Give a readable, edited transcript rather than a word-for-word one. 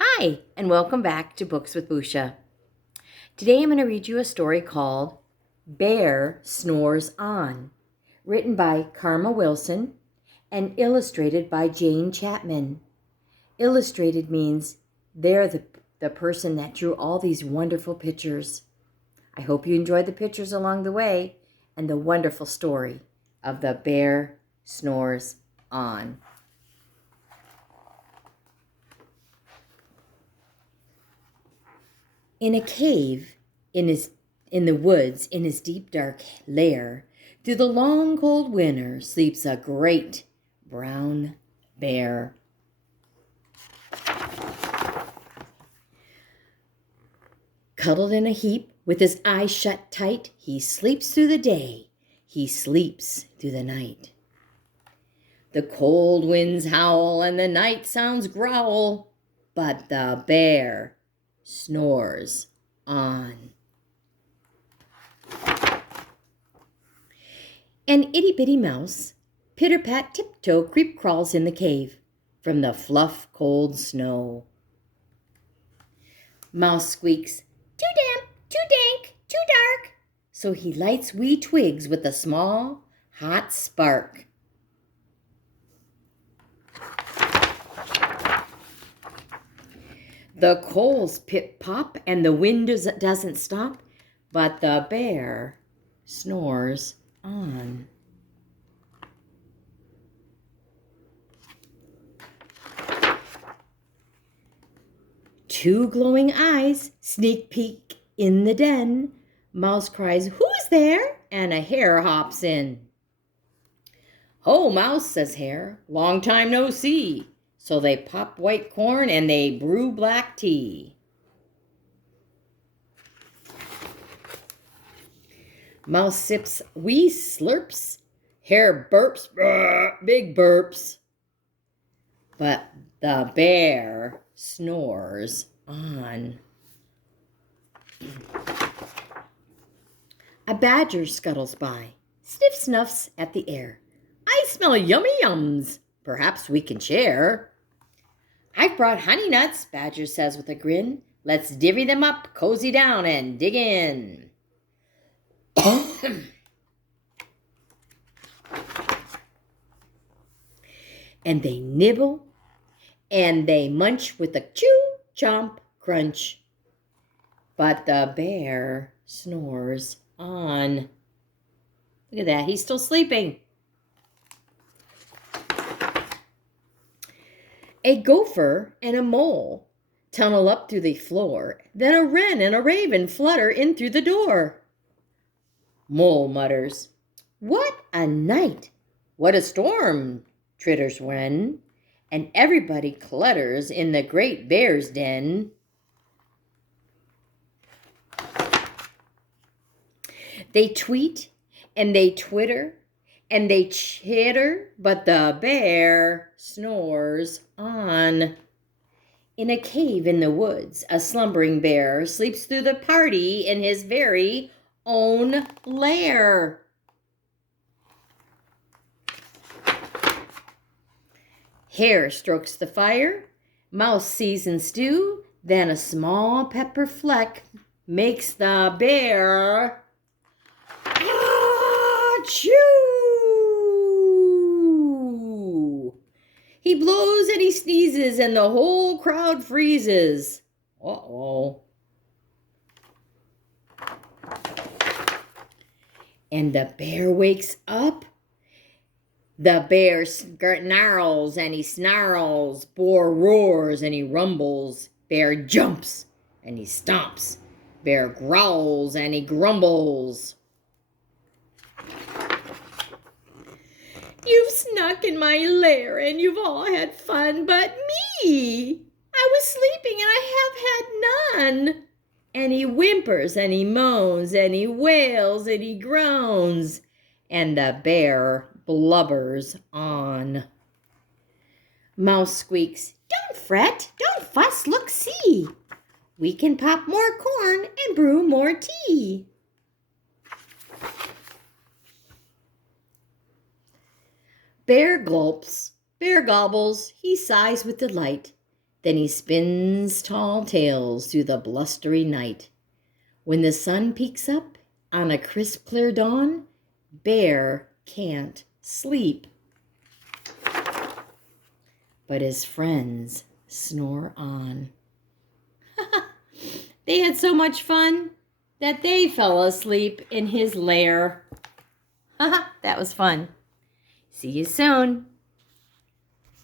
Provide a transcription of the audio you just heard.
Hi, and welcome back to Books with Busha. Today I'm going to read you a story called Bear Snores On, written by Karma Wilson and illustrated by Jane Chapman. Illustrated means they're the person that drew all these wonderful pictures. I hope you enjoyed the pictures along the way and the wonderful story of the Bear Snores On. In a cave in the woods, in his deep dark lair, through the long cold winter sleeps a great brown bear. Cuddled in a heap, with his eyes shut tight, he sleeps through the day, he sleeps through the night. The cold winds howl and the night sounds growl, but the bear snores on. An itty-bitty mouse, pitter-pat tiptoe, creep-crawls in the cave from the fluff cold snow. Mouse squeaks, "Too damp, too dank, too dark," so he lights wee twigs with a small, hot spark. The coals pip-pop and the wind doesn't stop, but the bear snores on. Two glowing eyes sneak peek in the den. Mouse cries, "Who's there?" and a hare hops in. "Ho, Mouse," says Hare, "long time no see." So they pop white corn and they brew black tea. Mouse sips wee slurps. Hare burps, big burps. But the bear snores on. A badger scuttles by, sniff snuffs at the air. "I smell yummy yums. Perhaps we can share." "I've brought honey nuts," Badger says with a grin. "Let's divvy them up, cozy down, and dig in." And they nibble and they munch with a chew, chomp, crunch. But the bear snores on. Look at that, he's still sleeping. A gopher and a mole tunnel up through the floor. Then a wren and a raven flutter in through the door. Mole mutters, "What a night! What a storm!" Tritters wren, and everybody clutters in the great bear's den. They tweet and they twitter and they chitter, but the bear snores on. In a cave in the woods, a slumbering bear sleeps through the party in his very own lair. Hare strokes the fire, Mouse seasons stew, then a small pepper fleck makes the bear chew. He blows and he sneezes and the whole crowd freezes. Uh-oh. And the bear wakes up. The bear snarls and he snarls. Boar roars and he rumbles. Bear jumps and he stomps. Bear growls and he grumbles. "You've snuck in my lair and you've all had fun, but me, I was sleeping and I have had none." And he whimpers and he moans and he wails and he groans. And the bear blubbers on. Mouse squeaks, "Don't fret, don't fuss, look, see. We can pop more corn and brew more tea." Bear gulps, bear gobbles, he sighs with delight. Then he spins tall tales through the blustery night. When the sun peeks up on a crisp, clear dawn, Bear can't sleep. But his friends snore on. They had so much fun that they fell asleep in his lair. That was fun. See you soon.